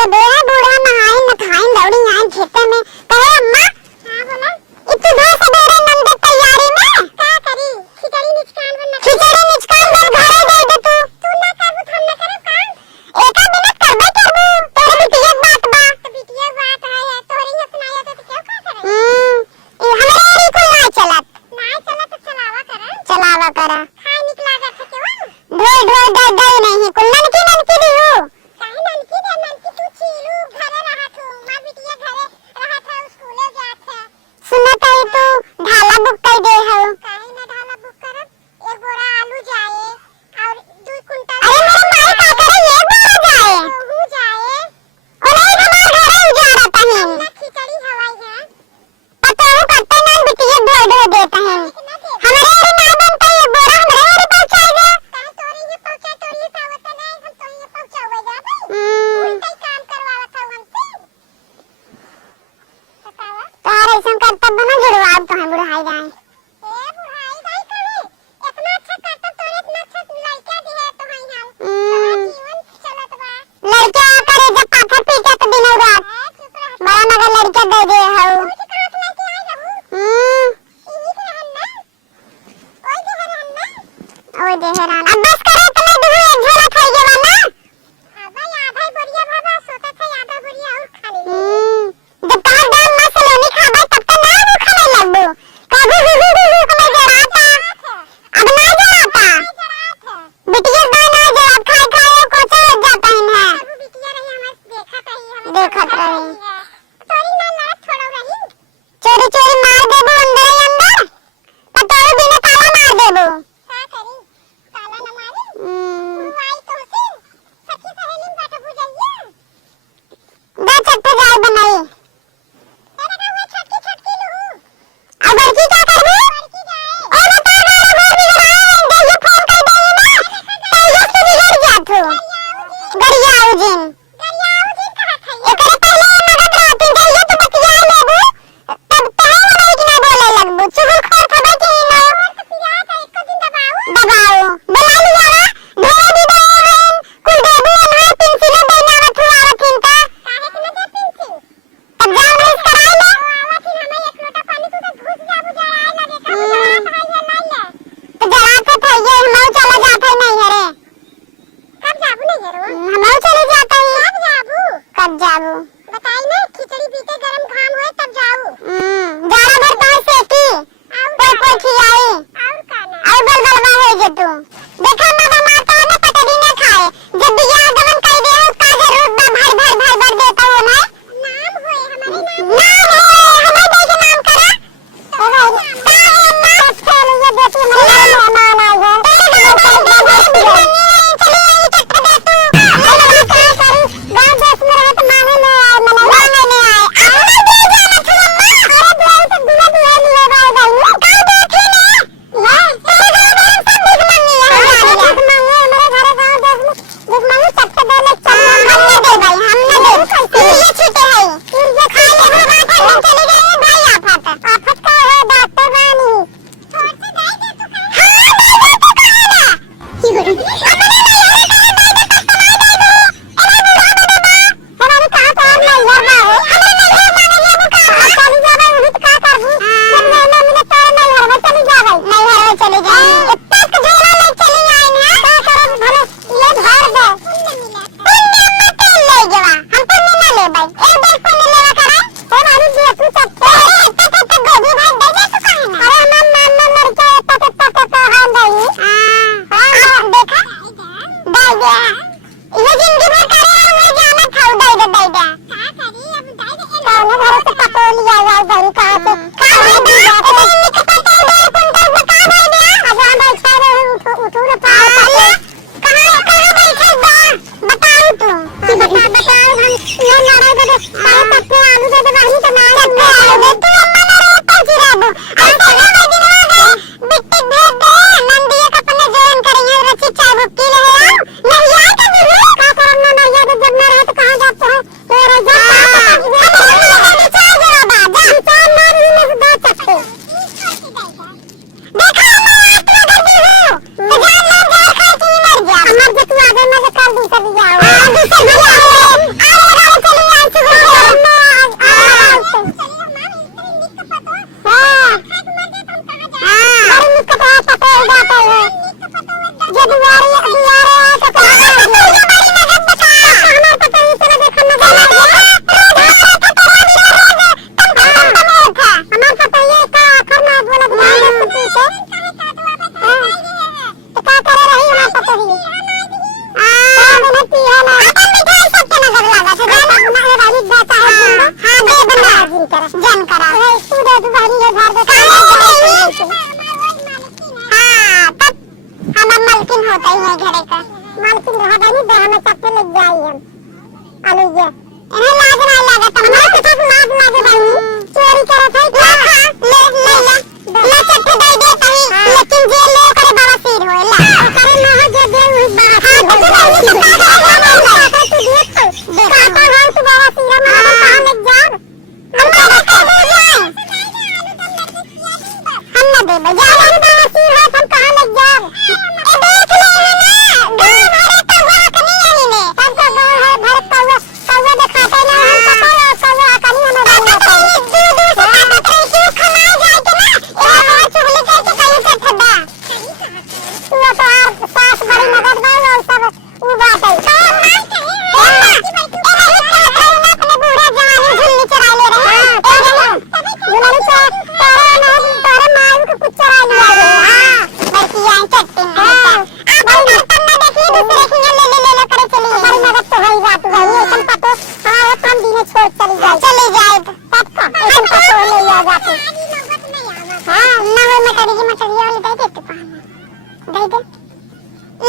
सवेरे बूढ़ा नहाए न खाए दौड़ी आए खेते में कहे अम्मा हां बोला इतु दो सवेरे नंद तैयारी में का करी खिचड़ी निचकान बन घरे दे दे तू ना करबू हम ना करे काम एका बिना करबे करबू तोरे बिटिया बात बा तो बिटिया बात है तोरे ही सुनाया तो क्यों का करे ये हमारे को ना चला तो चलावा करा खाए निकला जा सके वो ढोल दे नहीं कुल ननकी दी हो काहे ननकी तू छीलू घरे रहा तू मां बिटिया घरे रहा था स्कूले जात है सुनत है तू ढाला बुक कर दे हो काहे ना ढाला बुक करब एक बोरा आलू जाए और 2 कुंटल अरे मेरे माई का करे ये बोरा जाए हो जाए ओले हमार घरे उजाड़ा तही ना खिचड़ी हवाई है पता हो करते ना बिटिया ढो देता है हमारे ना बनता ये बोरा हमारे पहुंचाएगा काहे तोरी ये पहुंचा तोरी तावत नहीं हम तो ये पहुंचावेगा भाई उल्टा काम करवावत हो हमसे बतावा तारे ऐसा करता बना जुड़वाब तो हम बुढ़ाई जाए ए बुढ़ाई जाए करे इतना अच्छा करता तोरे इतना अच्छा लड़का दिया तो हई हम जीवन चलत बा लड़का करे जब पाथर पीटे तो दिन रात बड़ा मगर लड़का दे दे हो ओए देहरान अब बस करे तो मैं दूर एक झोला खाई गेला ना अबे आधा बोरिया बाबा सोता था आधा बोरिया और खा ले जब तार दाम मसलोनी खाबा तब तो ना वो खाने लगबो काबू हमें जराता अब ना जराता बिटिया दाना जरा खाए कोचा लग जाता है अब बिटिया रही हमें देखत रही तोरी ना लड़त छोड़ो रही चोरी मार देबो अंदर पता बिना ताला मार देबो का करी ताला न मारी बुआई तो से सखी सहेली बात बुझाइए दा चट्टे जाए बनाई तेरा का हुआ छटकी लू अब बड़की का करबो बड़की जाए ओ बता घर भी रहा दे ये फोन कर दे ना तो ये तो बिगड़ गया तो गरियाऊ जिन कहा था एकरे पहले मगध राती दे ये तो बतिया लेबो तब तहे वाला कि ना बोले लगबो चुगल खोर खबे कि ना तो पिया का एक दिन दबाओ बुला लिया ढोले भी दे कुल देबू ना पेंसिल देना आवत किनता काहे कि ना दे पेंसिल तब जान रेस कराई ले आवत ही हमें एक लोटा पानी तू तो घुस जाबू जराए लगे का जरा भाई है नहीं ले तो जरा को थइए हम चला जात है नहीं हरे कब जाबू नहीं हरो हम चले जाते हैं कब जाबू बताई ना खिचड़ी पीते गरम घाम होए तब जाऊ जाड़ा भर तो सेकी कोई खियाई और खाना और बलबलवा हो जे तू देखा मामा माता ने पटड़ी ना खाए जब बिया गमन कर दे उसका जरूर भर देता हो ना नाम होए हमारे नाम हमें देख नाम करा तो नाम चलो ये बेटी काका हम तुम्हारा सीरा में कहां लग जाओ हम कैसे हो जाए हम ना दे बजा हम सीरा हम कहां लग जाओ ए देख ले ना गांव भरे कौवा कनी आनी ने सबका गांव है भरे कौवा दिखाते ना हम कौवा कनी हमें बोलता है दूर दूर से काटत रही क्यों खना जाए के ना ए चुगली करके कहीं पे ठड्डा तू तो आप सास बड़ी नगद बाल और सब उ बात है अपने बूढ़े जवानी झुल्ली चरा ले रहे हैं झुल्ली से तारे मारू के कुछ चरा लिया हां बल्कि यहां चट्टी आप बर्तन में देखिए दूसरे की ले करे चली हमारी नगद तो है रात है ये तुम पतो हां हम दिन छोड़ चली जाए पक्का तुम पतो ले आ जाते हां ना वो मटेरियल दे दे दे दे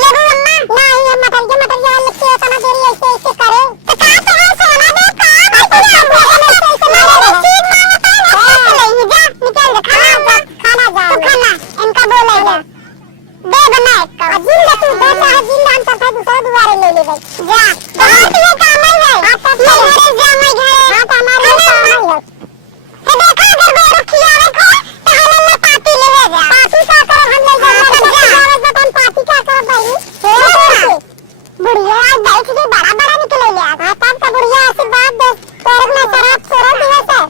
लगो अम्मा नहीं ये मटेरियल लिखते तना देरी ऐसे करे तो का तो है सोना दे का खाना इनका बोलेगा दे बना एक का जिंदा तू बेटा है जिंदा हम तो दूसरा दोबारा ले ले भाई जा बहुत ये काम है आप तो मेरे जामई घर हां तो हमारे काम है तो देखा अगर वो रखिया रखो तो हम ले पार्टी ले जा पार्टी का कर हम ले जा बतन पार्टी का कर भाई बुढ़िया बैठ के बड़ा बड़ा निकले ले हां तब का बुढ़िया आशीर्वाद दे तोर में शराब छोड़ दिया से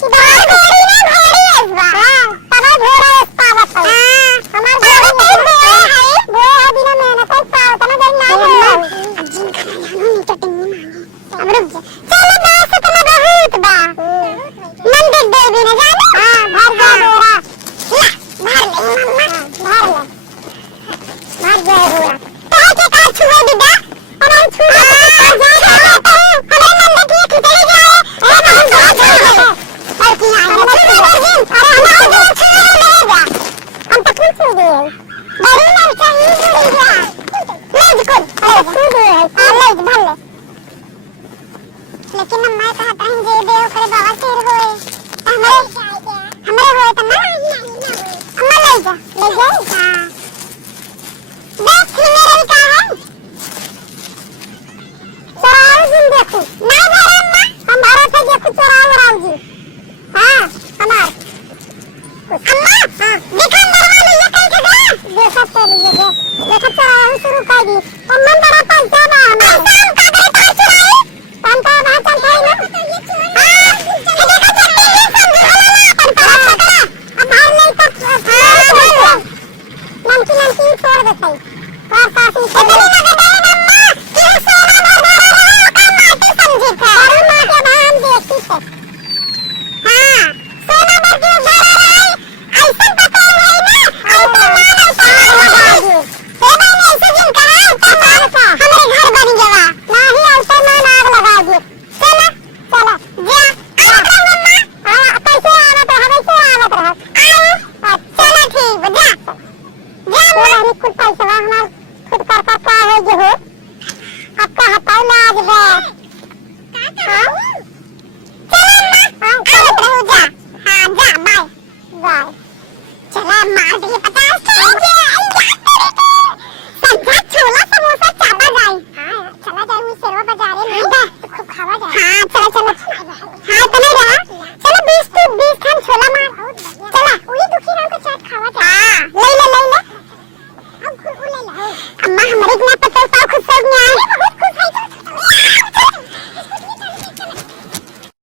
कि बाहर घोड़ी ना घोड़ी है इस बार हां तब घोड़ा इस पावत है हमार घोड़ी नहीं है वो बिना मेहनत है पावत ना गई ना है जिन खाना नहीं तो टिंगी मांगे अब रुक जा चलो बस इतना बहुत बा मंदिर देवी ने जाने हां भर जा बोरा ला भर ले मम्मा भर जा बोरा तो के का छुए बिदा और हम छुए हमें मंदिर की खिचड़ी जाए हम बहुत है और की हम अरे हम छुए ले जा हम तो कुछ छुए दे बड़ी नहीं चाहिए बुढ़ी जा ले को अरे छुए है ले भर ले लेकिन मैं कहता हूं जे दे ओकरे बाबा शेर होए हमारे होए त ना अम्मा ले जा हां